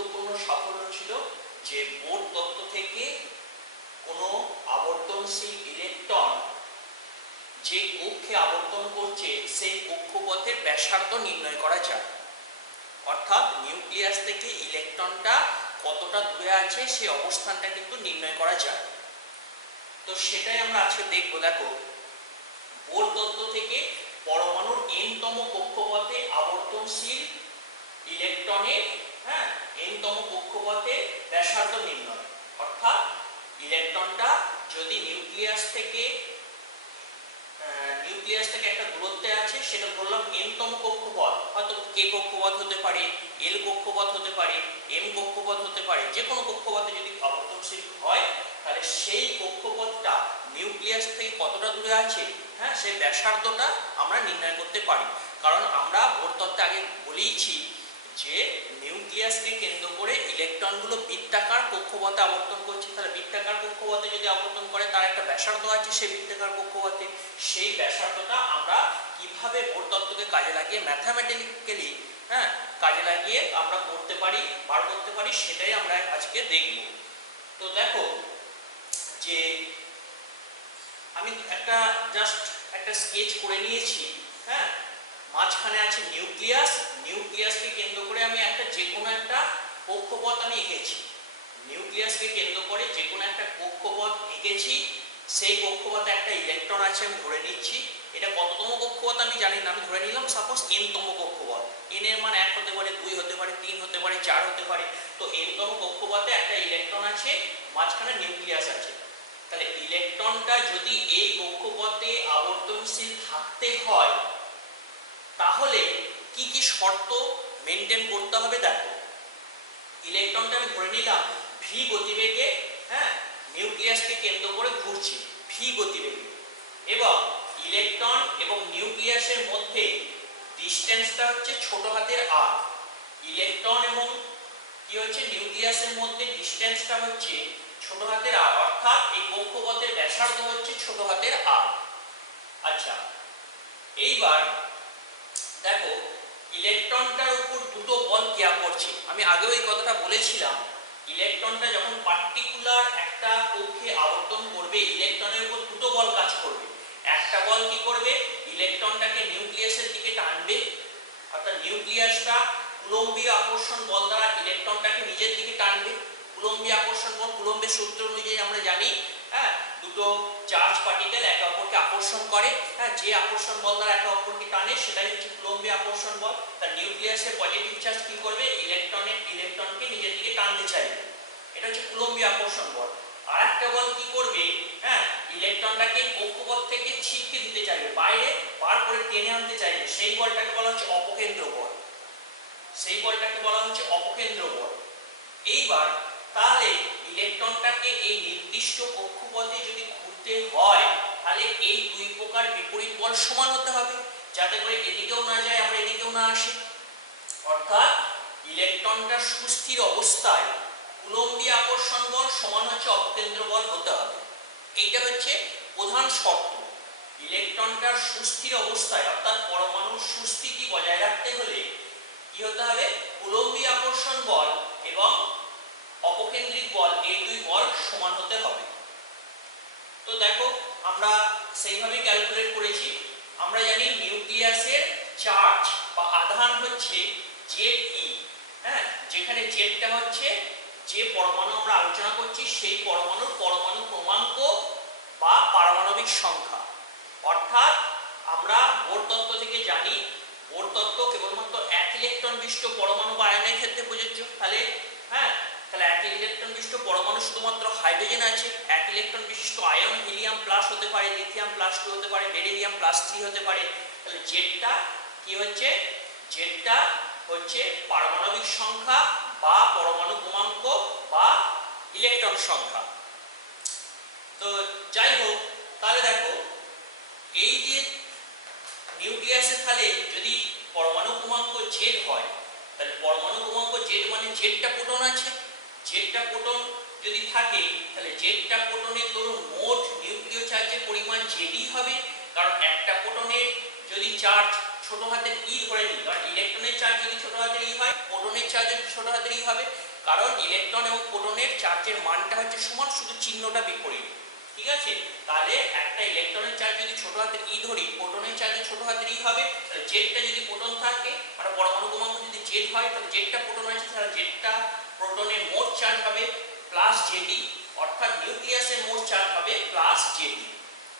গুরুত্বপূর্ণ সাফল্য ছিল যে বোর তত্ত্ব থেকে কোনো আবর্তনশীল ইলেকট্রন যে কক্ষে আবর্তন করছে সেই কক্ষপথের ব্যাসার্ধ নির্ণয় করা যায়। অর্থাৎ নিউক্লিয়াস থেকে ইলেকট্রনটা কতটা দূরে আছে সেই অবস্থানটা কিন্তু নির্ণয় করা যায়। তো সেটাই আমরা আজকে দেখবো। দেখো, বোর তত্ত্ব থেকে পরমাণুর n-তম কক্ষপথে আবর্তনশীল ইলেকট্রনের n-তম কক্ষপথে ব্যাসার্ধ নির্ণয়। অর্থাৎ ইলেকট্রনটা যদি নিউক্লিয়াস থেকে একটা দূরত্বে আছে, সেটা বললাম n-তম কক্ষপথ, হয়তো k কক্ষপথ হতে পারে, l কক্ষপথ হতে পারে, m কক্ষপথ হতে পারে, যে কোনো কক্ষপথে যদি আবর্তনশীল হয় তাহলে সেই কক্ষপথটা নিউক্লিয়াস থেকে কতটা দূরে আছে সেই ব্যাসার্ধটা আমরা নির্ণয় করতে পারি। কারণ আমরা বোর তত্ত্বে আগে বলেইছি যে নিউক্লিয়াসকে কেন্দ্র করে ইলেকট্রনগুলো বৃত্তাকার কক্ষপথে আবর্তন করছে। তাহলে বৃত্তাকার কক্ষপথে যদি আবর্তন করে তার একটা ব্যাসার্ধ আছে সেই বৃত্তাকার কক্ষপথে। সেই ব্যাসার্ধটা আমরা কিভাবে বোর তত্ত্বকে কাজে লাগিয়ে ম্যাথামেটিক্যালি কাজে লাগিয়ে আমরা করতে পারি, বার করতে পারি, সেটাই আমরা আজকে দেখব। তো দেখো যে আমি একটা স্কেচ করে নিয়েছি। মাঝখানে আছে নিউক্লিয়াসকে কেন্দ্র করে আমি যে কোনো একটা কক্ষপথ আমি এঁকেছি। নিউক্লিয়াসকে কেন্দ্র করে যে কোনো একটা কক্ষপথ এঁকেছি। সেই কক্ষপথে একটা ইলেকট্রন আছে আমি ধরে নিচ্ছি। এটা কততম কক্ষপথ আমি জানি না, আমি ধরে নিলাম সাপোজ n-তম কক্ষপথ। n এর মান 1 হতে পারে, 2 হতে পারে, 3 হতে পারে, 4 হতে পারে। তো n-তম কক্ষপথে একটা ইলেকট্রন আছে, মাঝখানে নিউক্লিয়াস আছে। তাহলে ইলেকট্রনটা যদি এই কক্ষপথে আবর্তনশীল থাকতে হয় তাহলে কি কি শর্ত মেনটেন করতে হবে। দেখো, ইলেকট্রনটা আমি ধরে নিলাম v গতিবেগে নিউক্লিয়াসকে কেন্দ্র করে ঘুরছে, v গতিবেগে, এবং ইলেকট্রন এবং নিউক্লিয়াসের মধ্যে ডিসটেন্সটা হচ্ছে ছোট হাতের r। ইলেকট্রন এবং কি হচ্ছে নিউক্লিয়াসের মধ্যে ডিসটেন্সটা হচ্ছে ছোট হাতের r, অর্থাৎ এই কক্ষপথের ব্যাসার্ধ হচ্ছে ছোট হাতের r। আচ্ছা, এইবার দেখো ইলেকট্রনটার উপর দুটো বল ক্রিয়া করছে। আমি আগেও এই কথাটা বলেছিলাম, ইলেকট্রনটা যখন পার্টিকুলার একটা কক্ষে আবর্তন করবে ইলেকট্রনের উপর দুটো বল কাজ করবে। একটা বল কি করবে, ইলেকট্রনটাকে নিউক্লিয়াসের দিকে টানবে, অর্থাৎ নিউক্লিয়াসটা কুলম্বীয় আকর্ষণ বল দ্বারা ইলেকট্রনটাকে নিজের দিকে টানবে। কুলম্বীয় আকর্ষণ বল, কুলম্বের সূত্র অনুযায়ী আমরা জানি দুটো চার্জ পার্টিকেল একে অপরকে আকর্ষণ করে। যে আকর্ষণ বল দ্বারা একে অপরকে টানে সেটাই হচ্ছে কুলম্বীয় আকর্ষণ বল। তার নিউক্লিয়াসের পজিটিভ চার্জ কি করবে, ইলেকট্রনকে নিজের দিকে টানতে চাইবে। এটা হচ্ছে কুলম্বীয় আকর্ষণ বল। আর একটা বল কি করবে, ইলেকট্রনটাকে কক্ষপথ থেকে ছিটকে দিতে চাইবে, বাইরে বার করে টেনে আনতে চাইবে। সেই বলটাকে বলা হচ্ছে অপকেন্দ্র বল। এইবার তাহলে ইলেকট্রনটাকে এই নির্দিষ্ট কক্ষপথে যদি ঘুরতে হয় তাহলে এই দুই প্রকার বিপরীত বল সমান হতে হবে, যাতে করে এদিকেও না যায় আমরা এদিকেও না আসি। অর্থাৎ ইলেকট্রনটার সুস্থির অবস্থায় কুলম্বীয় আকর্ষণ বল সমান হচ্ছে অপকেন্দ্র বল হতে হবে। এইটা হচ্ছে প্রধান শর্ত। ইলেকট্রনটার সুস্থির অবস্থায় অর্থাৎ পরমাণুর সুস্থিতি বজায় রাখতে হলে কি হতে হবে, কুলম্বীয় আকর্ষণ বল এবং অপকেন্দ্রিক বল এই দুই বল সমান হতে হবে। তো দেখো আমরা সেইভাবে ক্যালকুলেট করেছি। আমরা জানি নিউক্লিয়াসের চার্জ বা আধান হচ্ছে Ze, যেখানে জেডটা হচ্ছে যে পরমাণু আমরা আলোচনা করছি সেই পরমাণুর পরমাণু ক্রমাঙ্ক বা পারমাণবিক সংখ্যা। অর্থাৎ আমরা বোর তত্ত্ব থেকে জানি, বোর তত্ত্ব কেবলমাত্র এক ইলেকট্রন বিশিষ্ট পরমাণু বা আয়নের ক্ষেত্রে প্রযোজ্য। তাহলে এক ইলেকট্রন বিশিষ্ট পরমাণু শুধুমাত্র হাইড্রোজেন আছে। এক ইলেকট্রন বিশিষ্ট আয়ন হিলিয়াম প্লাস হতে পারে, লিথিয়াম প্লাস 2 হতে পারে, বেরিলিয়াম প্লাস 3 হতে পারে। তাহলে জেডটা কি হচ্ছে, জেডটা হচ্ছে পারমাণবিক সংখ্যা বা পরমাণু ক্রমাঙ্ক বা ইলেকট্রন সংখ্যা। তো যাই হোক, তাহলে দেখো এই যে নিউক্লিয়াসে তাহলে যদি পরমাণু ক্রমাঙ্ক জেড হয় তাহলে পরমাণু ক্রমাঙ্ক জেড মানে জেডটা প্রোটন আছে। জেডটা প্রোটন যদি থাকে তাহলে জেডটা প্রোটনের ধরুন মোট নিউক্লিয় চার্জের পরিমাণ জেডই হবে। কারণ একটা প্রোটনের যদি চার্জ ছোট হাতের ই ধরে নিই, কারণ ইলেকট্রনের চার্জ যদি ছোট হাতের ই হয়, প্রোটনের চার্জ যদি ছোট হাতের ই হবে, কারণ ইলেকট্রন এবং প্রোটনের চার্জের মানটা হচ্ছে সমান, শুধু চিহ্নটা বিপরীত। ঠিক আছে, তাহলে একটা ইলেকট্রনের চার্জ যদি ছোট হাতের ই ধরি, প্রোটনের চার্জ ছোট হাতের ই হবে, তাহলে জেডটা যদি প্রোটন থাকে মানে পরমাণু ক্রমাঙ্ক যদি জেড হয়, তাহলে জেডটা প্রোটন আছে, তাহলে জেডটা প্রোটনের মোট চার্জ হবে প্লাস জেডি, অর্থাৎ নিউক্লিয়াসের মোট চার্জ হবে প্লাস জেডি।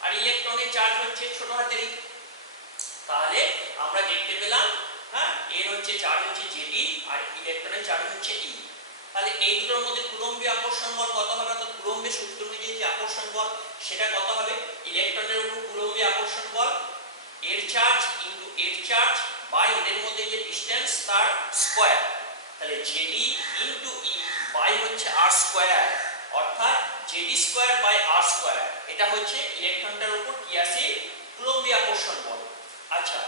আর ইলেকট্রনের চার্জ হচ্ছে ছোট হাতের ই, তাহলে আমরা দেখতে পেলাম হ্যাঁ এর হচ্ছে চার্জ হচ্ছে জেডি আর ইলেকট্রনের চার্জ হচ্ছে ই। তাহলে এই দুটোর মধ্যে কুলম্বীয় আকর্ষণ বল কত হবে? অর্থাৎ কুলম্বের সূত্র অনুযায়ী যে আকর্ষণ বল সেটা কত হবে? ইলেকট্রনের উপর কুলম্বীয় আকর্ষণ বল এর চার্জ ইনটু এর চার্জ বাই এদের মধ্যে যে ডিসটেন্স তার স্কয়ার, তাহলে জেডি ইনটু ই বাই হচ্ছে আর স্কয়ার, অর্থাৎ Z E square by R square. এটা হচ্ছে ইলেকট্রনটার উপর ক্রিয়াশীল কুলম্বীয় আকর্ষণ বল। আচ্ছা,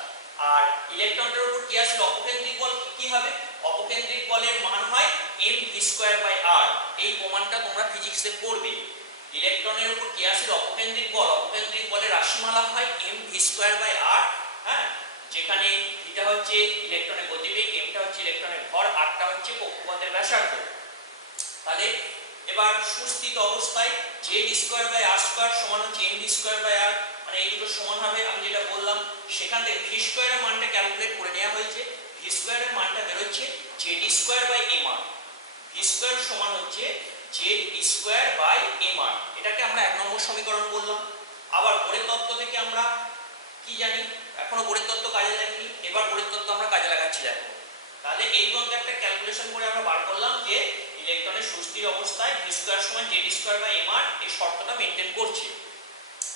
আর ইলেকট্রনটার উপর ক্রিয়াশীল অপকেন্দ্রিক বল কি হবে? অপকেন্দ্রিক বলের মান হয় mv²/r। এই প্রমাণটা তোমরা ফিজিক্সে পড়বে। ইলেকট্রনের উপর ক্রিয়াশীল অপকেন্দ্রিক বলের রাশিমালা হয় mv²/r। হ্যাঁ, যেখানে এটা হচ্ছে ইলেকট্রনের গতিবেগ, mটা হচ্ছে ইলেকট্রনের ভর, rটা হচ্ছে কক্ষপথের ব্যাসার্ধ। তাহলে এবার সুস্থিত অবস্থায় z²/r² সমান হচ্ছে mv²/r, মানে এই দুটো সমান হবে। আমি যেটা বললাম সেখান থেকে v² এর মানটা ক্যালকুলেট করে নেওয়া হয়েছে। v² এর মানটা বের হচ্ছে z²/mr। v² সমান হচ্ছে z²/mr। এটাকে আমরা 1 নম্বর সমীকরণ বললাম। আবার বোরের তত্ত্ব থেকে আমরা কি জানি? এখনো বোরের তত্ত্ব কাজে লাগেনি, এবার বোরের তত্ত্ব আমরা কাজে লাগাচ্ছি। দেখো, তাহলে এই পর্যন্ত একটা ক্যালকুলেশন করে আমরা বার করলাম যে ইলেকট্রনের সুস্থির অবস্থায় v² সমান z²/mr, এই শর্তটা মেইনটেইন করছে।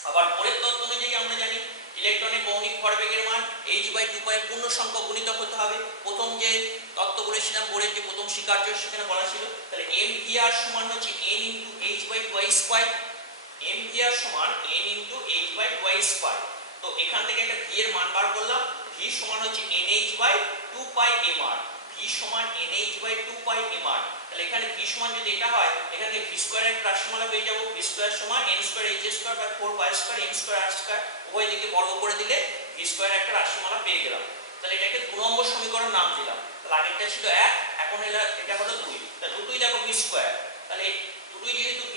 আবার বোরের তত্ত্ব অনুযায়ী আমরা জানি ইলেকট্রনের কৌণিক ভরবেগের মান h/2π পূর্ণ সংখ্যক গুণিতক হতে হবে। প্রথম যে তত্ত্ব বলেছিলাম বোরের যে প্রথম স্বীকার্য সেখানে বলা ছিল, তাহলে mvr সমান হচ্ছে n × h/2π, mvr সমান n × h/2π। তো এখান থেকে একটা v এর মান বার করলাম, v সমান হচ্ছে nh/2πmr, v সমান nh/2πmr। তাহলে এখানে v সমান যদি এটা হয়, এখান থেকে v² এর একটা রাশিমালা পেয়ে যাব, v² সমান n²h²/4π² উভয় দিকে বর্গ করে দিলে v² এর একটা রাশিমালা পেয়ে গেলাম। তাহলে এটাকে 2 নম্বর সমীকরণ নাম দিলাম। তাহলে আগেরটা ছিল 1, এখন এটা হলো 2। তাহলে দুটোই দেখো v², তাহলে দুটোই যেহেতু v²,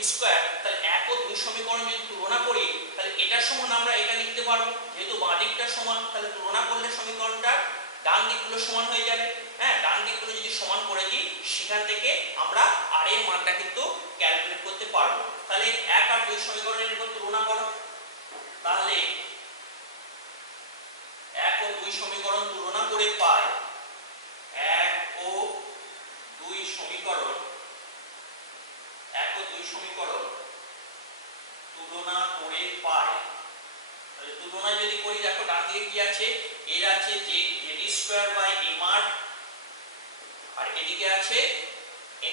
তাহলে 1 ও 2 সমীকরণ যদি তুলনা করি, তাহলে এটার সমান আমরা এটা লিখতে পারবো, যেহেতু বাঁ দিকটা সমান, তাহলে তুলনা করলে সমীকরণটা ডান দিকগুলো সমান হয়ে যাবে। হ্যাঁ, ডান দিকগুলো যদি সমান করে দিই, সেখান থেকে আমরা আর এর মানটা কিন্তু ক্যালকুলেট করতে পারবো। তাহলে 1 আর 2 সমীকরণের উপর তুলনা করো, তাহলে 1 ও 2 সমীকরণ তুলনা করে পাই 1 ও 2 সমীকরণ 1 ও 2 সমীকরণ তুলনা করে পাই। তাহলে তুলনা যদি করি, দেখো ডান দিকে কি আছে? এর আছে যে z²/mr, আর এদিকে আছে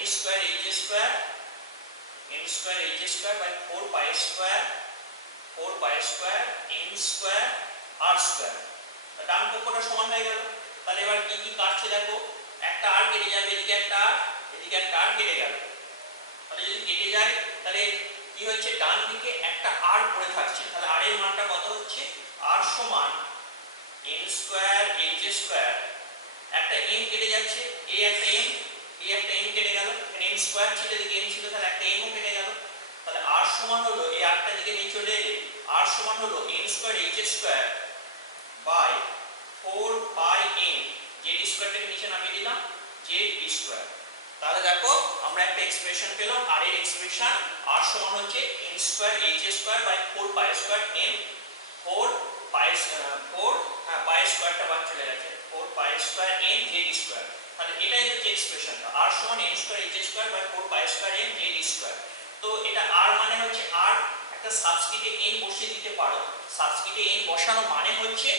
n²h²/4π²m²r²। ডান পক্ষটা সমান হয়ে গেল। তাহলে এবার কি কি কাটছে দেখো, একটা আর কেটে যাবে, এদিকে একটা আর, এদিকে একটা আর কেটে গেল। তাহলে যদি কেটে যায়, তাহলে কি হচ্ছে? ডান দিকে একটা আর পড়ে থাকছে। তাহলে আর এর মানটা কত হচ্ছে? আর সমান n²h², একটা m কেটে যাচ্ছে, এই একটা m, এই একটা m কেটে গেল, এখানে m² ছিল, এদিকে m ছিল, তাহলে একটা m ও কেটে গেল। তাহলে আর সমান হলো, এই আরটা দিকে নিয়ে চলে এলে আর সমান হলো n²h²/4πm, z²টাকে নিচে নামিয়ে দিলাম, z²। তাহলে দেখো আমরা একটা এক্সপ্রেশন পেলাম, আর এর এক্সপ্রেশন আর সমান হচ্ছে n²h²/4π²m, 4π²টা বাদ চলে গেছে, 4π²m z²। তাহলে এটাই হচ্ছে এক্সপ্রেশনটা, আর সমান n²h²/4π²m z²। তো এটা আর মানে হচ্ছে আর, একটা সাবস্ক্রিপ্টে n বসিয়ে দিতে পারো। সাবস্ক্রিপ্টে n বসানো মানে হচ্ছে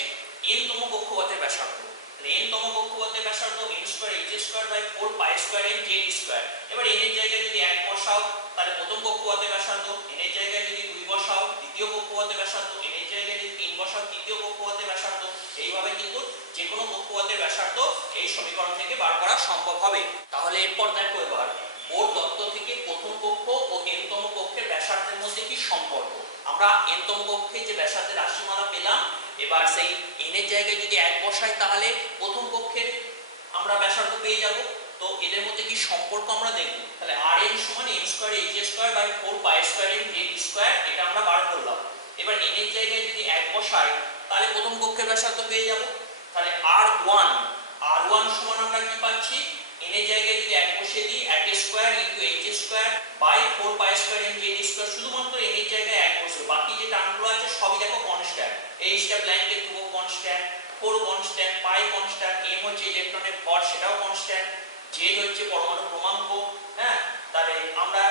n তম কক্ষপথের ব্যাসার্ধ। তাহলে n তম কক্ষপথের ব্যাসার্ধ n²h²/4π²m z²। এবার n এর জায়গায় যদি 1 বসাও, তাহলে প্রথম কক্ষপথের ব্যাসার্ধ, n এর জায়গায় যদি 2 বসাও, দ্বিতীয় কক্ষপথের ব্যাসার্ধ, n এর জায়গায় যদি 3 বসাও, তৃতীয় কক্ষপথের ব্যাসার্ধ। এইভাবে কিন্তু যে কোনো কক্ষপথের ব্যাসার্ধ এই সমীকরণ থেকে বার করা সম্ভব হবে। তাহলে এরপর দেখো এবার বোর তত্ত্ব থেকে প্রথম কক্ষ ও n তম কক্ষের ব্যাসার্ধের মধ্যে কি সম্পর্ক। আমরা n তম কক্ষে যে ব্যাসার্ধের রাশিমালা পেলাম, এবার সেই n এর জায়গায় যদি 1 বসাই, তাহলে প্রথম কক্ষের আমরা ব্যাসার্ধ পেয়ে যাব। তো এদের মধ্যে কি সম্পর্ক আমরা দেখব। তাহলে Rn সমান m square h square by 4 pi square m z square, এটা আমরা বার করলাম। এবার n এর জায়গায় যদি 1 বসাই তাহলে প্রথম কক্ষের ব্যাসার্ধ পেয়ে যাব। তাহলে R1 সমান আমরা কি পাচ্ছি, n এর জায়গায় যদি 1 বসিয়ে দিই 1 square into h square by 4 pi square m z square, শুধুমাত্র n এর জায়গায় 1 বসবে, বাকি যে টার্মগুলো আছে সবই দেখো কনস্ট্যান্ট। h টা প্ল্যাঙ্কের ধ্রুবক কনস্ট্যান্ট, 4 কনস্ট্যান্ট, পাই কনস্ট্যান্ট, m হচ্ছে ইলেকট্রনের ভর সেটাও কনস্ট্যান্ট, z হচ্ছে পরমাণু ক্রমাঙ্ক। হ্যাঁ, তাহলে আমরা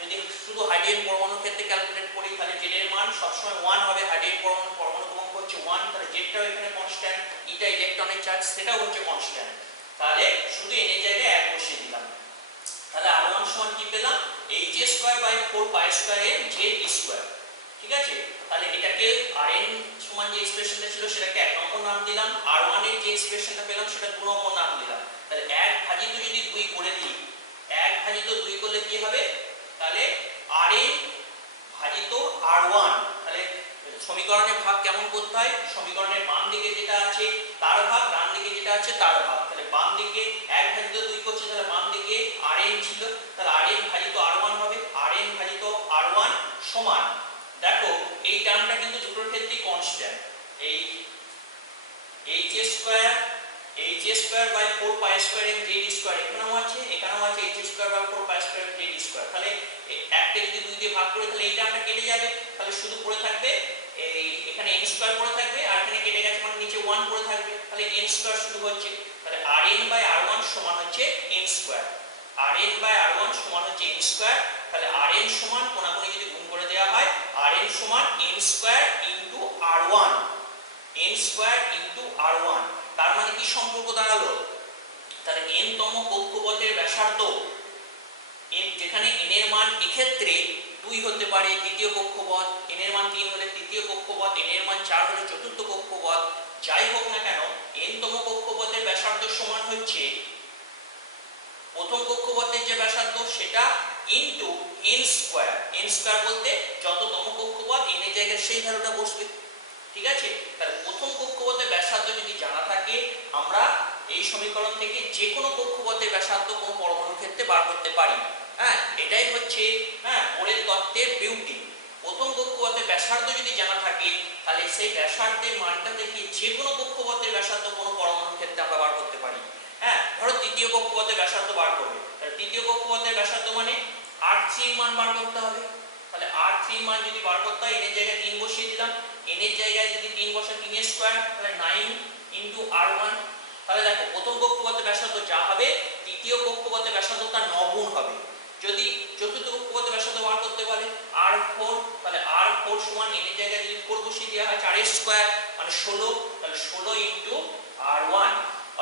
যদি শুধু হাইড্রোজেন পরমাণুর ক্ষেত্রে ক্যালকুলেট করি তাহলে z এর মান সবসময় 1 হবে, হাইড্রোজেন পরমাণু ক্রমাঙ্ক হচ্ছে 1, তাহলে z টাও এখানে কনস্ট্যান্ট, এটা ইলেকট্রনের চার্জ সেটাও হচ্ছে কনস্ট্যান্ট। তাহলে শুধু n এর জায়গায় 1 বসিয়ে দিলাম। তাহলে R1 সমান কি পেলাম, h square by 4 pi square m z square. ঠিক আছে, তাহলে এটাকে Rn সমান যে এক্সপ্রেশনটা ছিল সেটাকে 1 নম্বর নাম দিলাম, R1 এর যে এক্সপ্রেশনটা পেলাম সেটা 2 নম্বর নাম দিলাম। তাহলে 1 ভাজিত যদি 2 করে দিই, 1 ভাজিত 2 করলে কি হবে, তাহলে Rn ভাজিত R1, তাহলে সমীকরণের ভাগ কেমন করতে হয়, সমীকরণের বাম দিকে যেটা আছে তার ভাগ, ডান দিকে যেটা আছে তার ভাগ। তাহলে বাম দিকে 1 ভাজিত 2 করছে, তাহলে বাম দিকে Rn ছিল, তাহলে Rn ভাজিত R1 হবে, Rn ভাজিত R1 সমান, দেখো এই টার্মটা কিন্তু দুটোর ক্ষেত্রেই কনস্ট্যান্ট, এই h square by 4 pi square m z square এখানেও আছে, এখানেও আছে h square by 4 pi square m z square. তাহলে একটা যদি 2 দিয়ে ভাগ করে তাহলে এই টার্মটা কেটে যাবে, তাহলে শুধু পড়ে থাকবে এই এখানে n স্কয়ার পড়ে থাকবে, আর এখানে কেটে গেছে মানে নিচে 1 পড়ে থাকবে, তাহলে n স্কয়ার শুধু হচ্ছে। তাহলে Rn বাই R1 সমান হচ্ছে n square, Rn by R1 সমান হচ্ছে n স্কয়ার। তাহলে Rn সমান কোণাকুণি যদি গুণ করে দেওয়া হয়, Rn সমান n square into R1, n square into R1। তার মানে কি সম্পর্ক দাঁড়ালো, তাহলে n তম কক্ষপথের ব্যাসার্ধ, যেখানে n এর মান এক্ষেত্রে 2 হতে পারে দ্বিতীয় কক্ষপথ, n এর মান 3 হলে তৃতীয় কক্ষপথ, n এর মান 4 হলে চতুর্থ কক্ষপথ, যাই হোক না কেন n তম কক্ষপথের ব্যাসার্ধ সমান হচ্ছে প্রথম কক্ষপথের যে ব্যাসার্ধ সেটা into n square. n square বলতে যততম কক্ষপথ n এর জায়গায় সেই ভ্যালুটা বসবে। ঠিক আছে, তাহলে প্রথম কক্ষপথের ব্যাসার্ধ যদি জানা থাকে আমরা এই সমীকরণ থেকে যে কোনো কক্ষপথের ব্যাসার্ধ কোনো পরমাণুর ক্ষেত্রে বার করতে পারি। হ্যাঁ, এটাই হচ্ছে বোরের তত্ত্বের বিউটি। প্রথম কক্ষপথের ব্যাসার্ধ যদি জানা থাকে তাহলে সেই ব্যাসার্ধের মানটা থেকে যে কোনো কক্ষপথের ব্যাসার্ধ কোনো পরমাণুর ক্ষেত্রে আমরা বার করতে পারি। হ্যাঁ, ধরো তৃতীয় কক্ষপথের ব্যাসার্ধ বার করবে, তাহলে তৃতীয় কক্ষপথের ব্যাসার্ধ মানে R3 এর মান বার করতে হবে। তাহলে R3 এর মান যদি বার করতে হয় n এর জায়গায় 3 বসিয়ে দিলাম, n এর জায়গায় যদি 3 বসা 3 এর স্কয়ার, তাহলে 9 ইনটু R1। তাহলে দেখো প্রথম কক্ষপথের ব্যাসার্ধ যা হবে তৃতীয় কক্ষপথের ব্যাসার্ধ তার 9 গুণ হবে। যদি চতুর্থ কক্ষপথের ব্যাসার্ধ বার করতে বলে R4, তাহলে R4 সমান n এর জায়গায় যদি 4 বসিয়ে দেওয়া হয় 4 এর স্কয়ার মানে 16, তাহলে 16 ইনটু R1,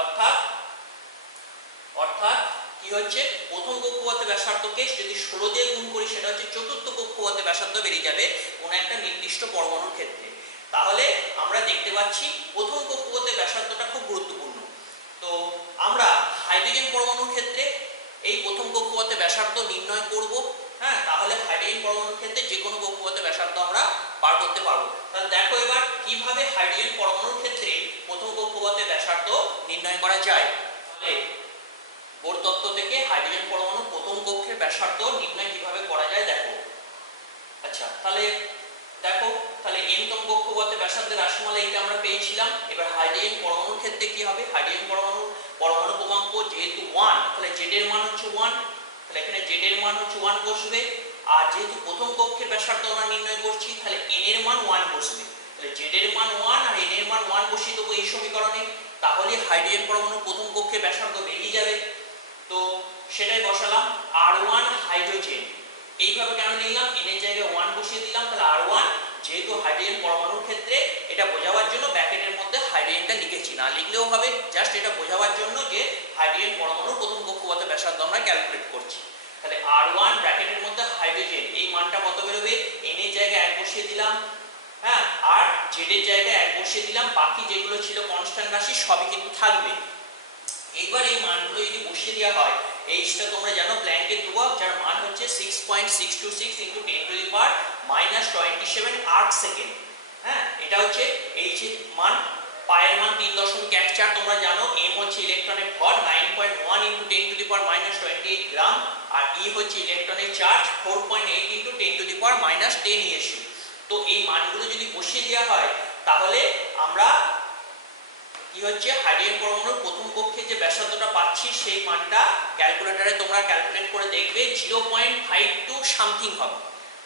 অর্থাৎ কি হচ্ছে প্রথম কক্ষপথের ব্যাসার্ধকে যদি 16 দিয়ে গুণ করি সেটা হচ্ছে চতুর্থ কক্ষপথের ব্যাসার্ধ বেরিয়ে যাবে কোন একটা নির্দিষ্ট পরমাণুর ক্ষেত্রে। তাহলে আমরা দেখতে পাচ্ছি প্রথম কক্ষপথের ব্যাসার্ধটা খুব গুরুত্বপূর্ণ। তো আমরা হাইড্রোজেন পরমাণুর ক্ষেত্রে এই প্রথম কক্ষপথের ব্যাসার্ধ নির্ণয় করব। হ্যাঁ, তাহলে হাইড্রোজেন পরমাণুর ক্ষেত্রে যে কোনো কক্ষপথের ব্যাসার্ধ আমরা বার করতে পারবো। তাহলে দেখো এবার কিভাবে হাইড্রোজেন পরমাণুর ক্ষেত্রে প্রথম কক্ষপথের ব্যাসার্ধ নির্ণয় করা যায়। তাহলে বোর তত্ত্ব থেকে হাইড্রোজেন পরমাণু প্রথম কক্ষের ব্যাসার্ধ নির্ণয় কিভাবে করা যায় দেখো। আচ্ছা, তাহলে দেখো তাহলে n তম কক্ষপথের ব্যাসার্ধের রাশিমালা এটা আমরা পেয়েছিলাম। এবার হাইড্রোজেন পরমাণুর ক্ষেত্রে কি হবে, হাইড্রোজেন পরমাণু ক্রমাঙ্ক যেহেতু 1, তাহলে z এর মান হচ্ছে 1, তাহলে এখানে z এর মান হচ্ছে 1 বসবে। আর যেহেতু প্রথম কক্ষের ব্যাসার্ধ আমরা নির্ণয় করছি তাহলে n এর মান 1 বসবে, তাহলে z এর মান 1 আর n এর মান 1 বসিয়ে দেবো এই সমীকরণে। তাহলে হাইড্রোজেন পরমাণু প্রথম কক্ষের ব্যাসার্ধ বেরিয়ে যাবে। তো সেটাই বসালাম R1 হাইড্রোজেন, এইভাবে কেন লিখলাম, n এর জায়গায় 1 বসিয়ে দিলাম, তাহলে R1 যেহেতু হাইড্রোজেন পরমাণুর ক্ষেত্রে এটা বোঝাবার জন্য ব্র্যাকেটের মধ্যে হাইড্রোজেনটা লিখেছি, না লিখলেও হবে, জাস্ট এটা বোঝাবার জন্য যে হাইড্রোজেন পরমাণুর প্রথম কক্ষপথের ব্যাসার্ধ আমরা ক্যালকুলেট করছি। তাহলে R1 ব্র্যাকেটের মধ্যে হাইড্রোজেন, এই মানটা কত বেরোবে, n এর জায়গায় 1 বসিয়ে দিলাম, হ্যাঁ, আর z এর জায়গায় 1 বসিয়ে দিলাম, বাকি যেগুলো ছিল কনস্ট্যান্ট রাশি সবই কিন্তু থাকবে। এইবার এই মানগুলো যদি বসিয়ে দেওয়া হয়, h টা তোমরা জানো প্ল্যাঙ্কের ধ্রুবক, যার মান হচ্ছে 6.626 × 10⁻27 আর্ক সেকেন্ড। হ্যাঁ, এটা হচ্ছে h এর মান, পায়ের মান 3.14, তোমরা জানো m হচ্ছে ইলেকট্রনের ভর, 9.1 × 10⁻⁻⁴ -28 গ্রাম, আর E হচ্ছে ইলেকট্রনের চার্জ 4.8 × 10⁻−10 ESU। তো এই মানগুলো যদি বসিয়ে দেওয়া হয় তাহলে আমরা কি হচ্ছে হাইড্রোজেন পরমাণুর প্রথম কক্ষে যে ব্যাসার্ধটা পাচ্ছি সেই মানটা ক্যালকুলেটরে তোমরা ক্যালকুলেট করে দেখবে 0.52 সামথিং হবে,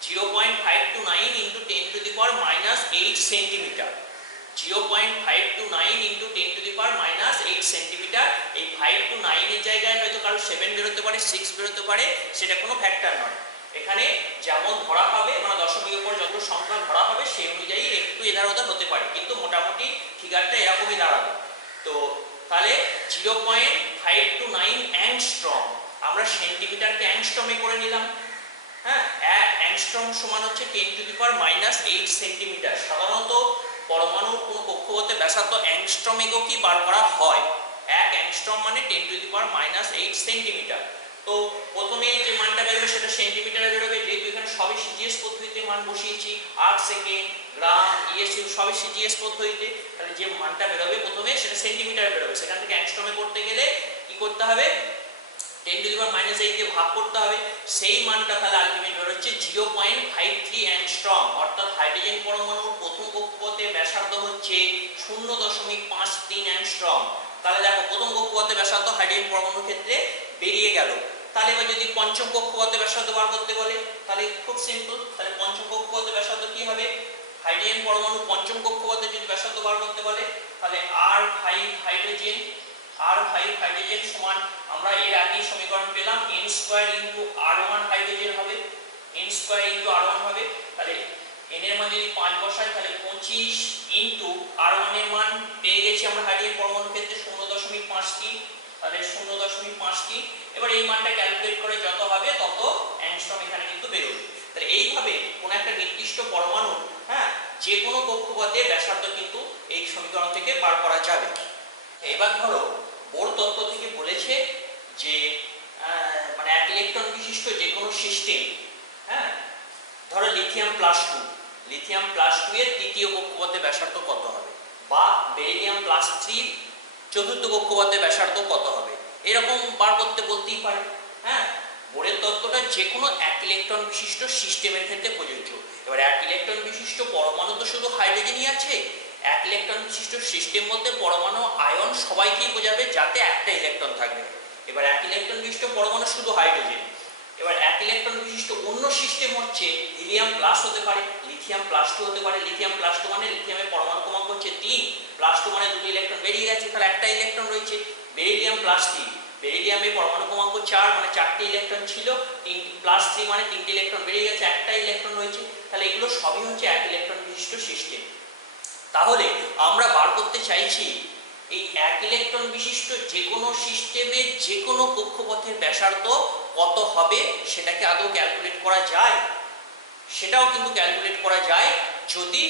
0.529 × 10⁻⁸ সেন্টিমিটার, 0.529 × 10⁻⁸ সেন্টিমিটার। এই 5 to 9 এর জায়গায় হয়তো কারো 7 বেরোতে পারে, 6 বেরোতে পারে, সেটা কোনো ফ্যাক্টর নয়। এখানে যেমন ধরা হবে মানে দশমিকের পর যত সংখ্যা ধরা হবে সেই অনুযায়ী একটু এধার ওধার হতে পারে, কিন্তু মোটামুটি ফিগারটা এরকমই দাঁড়াবে। তো তাহলে 0.529 অ্যাংস্ট্রম, আমরা সেন্টিমিটারকে অ্যাংস্ট্রমে করে নিলাম। হ্যাঁ, 1 অ্যাংস্ট্রম সমান হচ্ছে 10⁻⁸ সেন্টিমিটার। সাধারণত পরমাণুর কোনো কক্ষপথে ব্যাসার্ধ অ্যাংস্ট্রম এককই বার করা হয়। 1 অ্যাংস্ট্রম মানে 10⁻⁸ সেন্টিমিটার। তো প্রথমে যে মানটা বেরোবে সেটা সেন্টিমিটারে বেরোবে, যেহেতু এখানে সবই সিজিএস পদ্ধতিতে মান বসিয়েছি, আর্ক, সেকেন্ড, গ্রাম, ইএসইউ সবই সিজিএস পদ্ধতিতে, তাহলে যে মানটা বেরোবে প্রথমে সেটা সেন্টিমিটারে বেরোবে। সেখান থেকে অ্যাংস্ট্রমে করতে গেলে কি করতে হবে, 10⁻⁸ দিয়ে ভাগ করতে হবে। সেই মানটা তাহলে আলটিমেট বেরোচ্ছে 0.53 অ্যাংস্ট্রম, অর্থাৎ হাইড্রোজেন পরমাণুর প্রথম কক্ষপথে ব্যাসার্ধ হচ্ছে 0.53 অ্যাংস্ট্রম। তাহলে দেখো প্রথম কক্ষপথে ব্যাসার্ধ হাইড্রোজেন পরমাণুর ক্ষেত্রে বেরিয়ে গেল। তাহলে এবার যদি পঞ্চম কক্ষপথে ব্যাসার্ধ বার করতে বলে তাহলে খুব সিম্পল, তাহলে পঞ্চম কক্ষপথে ব্যাসার্ধ কি হবে, হাইড্রোজেন পরমাণু পঞ্চম কক্ষপথে যদি ব্যাসার্ধ বার করতে বলে তাহলে R5 হাইড্রোজেন, R5 হাইড্রোজেন সমান আমরা এর আগেই সমীকরণ পেলাম n² × R1 হাইড্রোজেন হবে, n² × R1 হবে। তাহলে n এর মান যদি 5 বসাই তাহলে 25 × R1 এর মান পেয়ে গেছি আমরা হাইড্রোজেন পরমাণুর ক্ষেত্রে 0.53, তাহলে 0.53। এবার এই মানটা ক্যালকুলেট করে যত হবে তত অ্যাংস্ট্রম এখানে কিন্তু বেরোবে। তাহলে এইভাবে কোন একটা নির্দিষ্ট পরমাণু, হ্যাঁ, যে কোনো কক্ষপথে ব্যাসার্ধ কিন্তু এই সমীকরণ থেকে বার করা যাবে। এবার ধরো বোর তত্ত্ব থেকে বলেছে যে মানে 1 ইলেকট্রন বিশিষ্ট যে কোনো সিস্টেম, হ্যাঁ, ধরো লিথিয়াম প্লাস 2 এর তৃতীয় কক্ষপথে ব্যাসার্ধ কত হবে, বা বেরিলিয়াম প্লাস 3 চতুর্থ কক্ষপথে ব্যাসার্ধ কত হবে, এরকম বার করতে বলতেই পারে। হ্যাঁ, বোরের তত্ত্বটা যে কোনো 1 ইলেকট্রন বিশিষ্ট সিস্টেমের ক্ষেত্রে প্রযোজ্য। এবার 1 ইলেকট্রন বিশিষ্ট পরমাণু তো শুধু হাইড্রোজেনই আছে, 1 ইলেকট্রন বিশিষ্ট সিস্টেম বলতে পরমাণু আয়ন সবাইকেই বোঝাবে যাতে একটা ইলেকট্রন থাকবে। এবার 1 ইলেকট্রন বিশিষ্ট পরমাণু শুধু হাইড্রোজেন। এবার 1 ইলেকট্রন বিশিষ্ট অন্য সিস্টেম হচ্ছে হিলিয়াম প্লাস হতে পারে, লিথিয়াম প্লাস 2 হতে পারে। লিথিয়াম প্লাস 2 মানে লিথিয়ামের পরমাণু ক্রমাঙ্ক হচ্ছে 3, প্লাস 2 মানে দুটো ইলেকট্রন বেরিয়ে গেছে, তাহলে একটা ইলেকট্রন রয়েছে। বেরিলিয়াম প্লাস 3, বেরিলিয়ামের পরমাণু ক্রমাঙ্ক 4 মানে 4টে ইলেকট্রন ছিল, প্লাস 3 মানে 3টে ইলেকট্রন বেরিয়ে গেছে, একটা ইলেকট্রন রয়েছে। তাহলে এগুলো সবই হচ্ছে 1 ইলেকট্রন বিশিষ্ট সিস্টেম। তাহলে আমরা বার করতে চাইছি এই 1 ইলেকট্রন বিশিষ্ট যে কোনো সিস্টেমে যে কোনো কক্ষপথের ব্যাসার্ধ কত হবে সেটাকে আদৌ ক্যালকুলেট করা যায়। সেটাও কিন্তু ক্যালকুলেট করা যায় যদি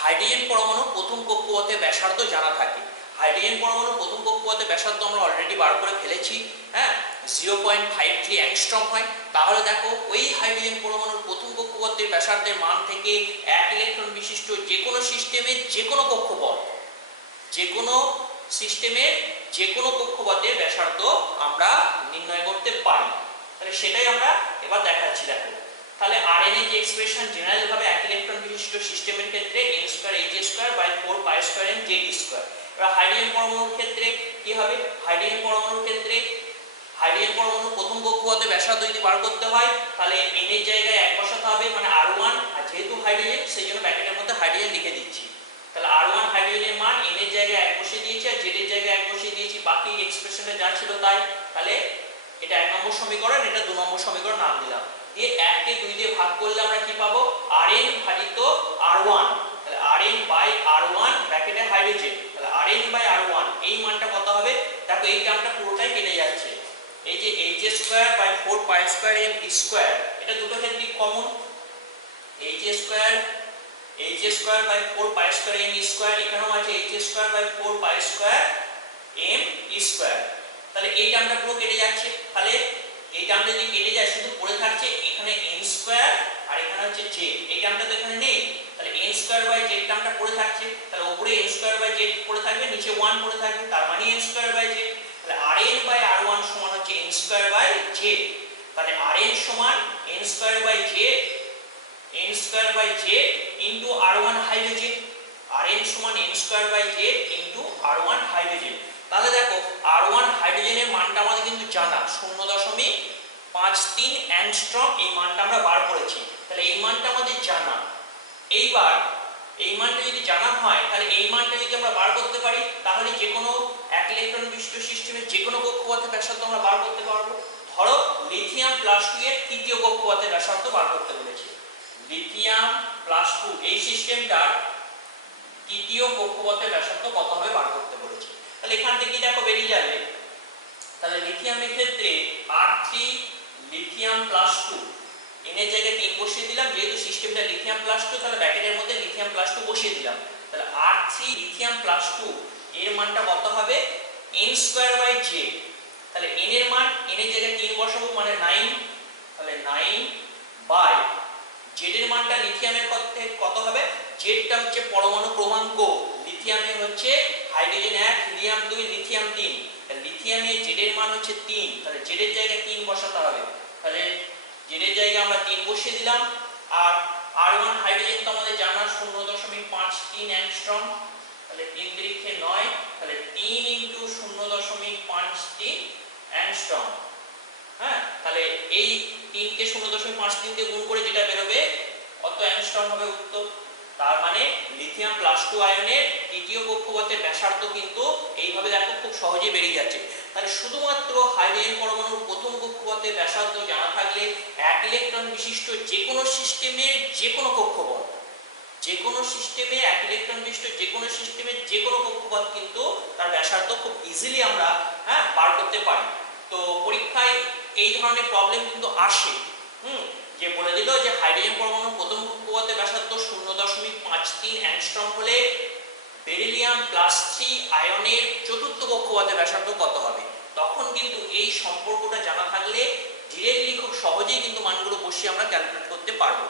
হাইড্রোজেন পরমাণুর প্রথম কক্ষপথে ব্যাসার্ধ জানা থাকে। হাইড্রোজেন পরমাণুর প্রথম কক্ষপথে ব্যাসার্ধ আমরা অলরেডি বার করে ফেলেছি, হ্যাঁ, 0.53 অ্যাংস্ট্রম হয়। তাহলে দেখো ওই হাইড্রোজেন পরমাণুর প্রথম কক্ষপথের ব্যাসার্ধের মান থেকে 1 ইলেকট্রন বিশিষ্ট যে কোনো সিস্টেমের যে কোনো কক্ষপথ, যে কোনো সিস্টেমের যে কোনো কক্ষপথের ব্যাসার্ধ আমরা নির্ণয় করতে পারি। তাহলে সেটাই আমরা এবার দেখাচ্ছি। দেখো তাহলে Rn এর যে এক্সপ্রেশন জেনারেল ভাবে 1 ইলেকট্রন বিশিষ্ট সিস্টেমের ক্ষেত্রে n²h²/4π²mz²। এবার হাইড্রোজেন পরমাণুর ক্ষেত্রে কি হবে, হাইড্রোজেন পরমাণুর ক্ষেত্রে হাইড্রোজেন পরমাণু প্রথম কক্ষপথে ব্যাসার্ধ যদি বার করতে হয় তাহলে n এর জায়গায় 1 বসাতে হবে মানে R1, আর যেহেতু হাইড্রোজেন সেই জন্য ব্র্যাকেটের মধ্যে হাইড্রোজেন লিখে দিচ্ছি। তাহলে R1 হাইড্রোজেনের মান n এর জায়গায় 1 বসিয়ে দিয়েছি আর z এর জায়গায় 1 বসিয়ে দিয়েছি, বাকি এক্সপ্রেশনে যা ছিল তাই। তাহলে এটা 1 নম্বর সমীকরণ, এটা 2 নম্বর সমীকরণ নাম দিলাম। দিয়ে 1 কে 2 দিয়ে ভাগ করলে আমরা কি পাবো, Rn ভাজিত R1, তাহলে Rn/R1 ব্র্যাকেটে হাইড্রোজেন, তাহলে Rn/R1 এই মানটা কত হবে, দেখো এই টার্মটা পুরোটাই কেটে যাচ্ছে। এই যে h²/4π²m², এটা দুটো ক্ষেত্রেই কমন, h²/4π²m², এখানেও আছে h²/4π²m²। তাহলে এই টার্মটা পুরো কেটে যাচ্ছে। তাহলে এই টার্মটা যদি কেটে যায় শুধু পড়ে থাকছে এখানে n² আর এখানে হচ্ছে z, এই টার্মটা তো এখানে নেই। তাহলে n²/z টার্মটা পড়ে থাকছে, তাহলে উপরে n²/z পড়ে থাকবে, নিচে 1 পড়ে থাকবে, তার মানে n²/z। তাহলে Rn/R1 সমান হচ্ছে n² স্কয়ার বাই জেড। তাহলে Rn সমান n square by Z, n square by Z into R1 hydrogen. Rn সমান n square by Z into R1 hydrogen. তাহলে দেখো R1 হাইড্রোজেনের মানটা আমাদের কিন্তু জানা 0.53 অ্যাংস্ট্রম, এই মানটা আমরা বার করেছি। তাহলে এই মানটা আমাদের জানা। এইবার এই মানটা যদি জানা হয় তাহলে এই মানটা যদি আমরা বার করতে পারি তাহলে যে কোনো এক ইলেকট্রন বিশিষ্ট সিস্টেমের যে কোনো কক্ষপথের ব্যাসার্ধ আমরা বার করতে পারবো। ধরো লিথিয়াম প্লাস 2 এর তৃতীয় কক্ষপথের ব্যাসার্ধ বার করতে বলেছি। লিথিয়াম প্লাস 2 এই সিস্টেমটার তৃতীয় কক্ষপথের ব্যাসার্ধ কত হবে বার করতে বলেছি। তাহলে এখান থেকে দেখো বেরিয়ে যাবে। তাহলে লিথিয়ামের ক্ষেত্রে R3 লিথিয়াম প্লাস 2, n এর জায়গায় 3 বসিয়ে দিলাম, যেহেতু সিস্টেমটা লিথিয়াম প্লাস 2 তাহলে ব্র্যাকেটের মধ্যে লিথিয়াম প্লাস 2 বসিয়ে দিলাম। তাহলে R3 লিথিয়াম প্লাস 2 এর মানটা কত হবে n স্কয়ার বাই j। তাহলে n এর মান n এর জায়গায় 3 বসাবো মানে 9, তাহলে 9 বাই z এর মানটা লিথিয়ামের কত হবে, জেডটা হচ্ছে পরমাণু ক্রমাঙ্ক, লিথিয়ামের হচ্ছে হাইড্রোজেন 1 হিলিয়াম 2 লিথিয়াম 3, তাহলে লিথিয়ামের z এর মান হচ্ছে 3, তাহলে z এর জায়গায় 3 বসাতে হবে। তাহলে z এর জায়গায় আমরা 3 বসিয়ে দিলাম। আর R1 হাইড্রোজেন তো আমাদের জানা 0.53 অ্যাংস্ট্রম, তাহলে 3 3 9, তাহলে 3 ইনটু 0.53 অ্যাংস্ট্রম। হ্যাঁ, তাহলে এই 3 কে 0.53 দিয়ে গুণ করে যেটা বেরোবে কত অ্যাংস্ট্রম হবে উত্তর। তার মানে লিথিয়াম প্লাস 2 আয়নের তৃতীয় কক্ষপথের ব্যাসার্ধ কিন্তু এইভাবে দেখো খুব সহজেই বেরিয়ে যাচ্ছে। তাহলে শুধুমাত্র হাইড্রোজেন পরমাণুর প্রথম কক্ষপথের ব্যাসার্ধ জানা থাকলে এক ইলেকট্রন বিশিষ্ট যে কোনো সিস্টেমের যে কোনো কক্ষপথ, যে কোনো সিস্টেমে এক ইলেকট্রন বিশিষ্ট যে কোনো সিস্টেমের যে কোনো কক্ষপথ কিন্তু তার ব্যাসার্ধ খুব ইজিলি আমরা বার করতে পারি। তো পরীক্ষায় এই ধরনের প্রবলেম কিন্তু আসে, যে বলে দিল যে হাইড্রোজেন পরমাণুর প্রথম কক্ষপথের ব্যাসার্ধ 0.53 অ্যাংস্ট্রম হলে বেরিলিয়াম প্লাস 3 আয়নের চতুর্থ কক্ষপথের ব্যাসার্ধ কত হবে। তখন কিন্তু এই সম্পর্কটা জানা থাকলে ডিরেক্টলি খুব সহজেই কিন্তু মানগুলো বসিয়ে আমরা ক্যালকুলেট করতে পারবো।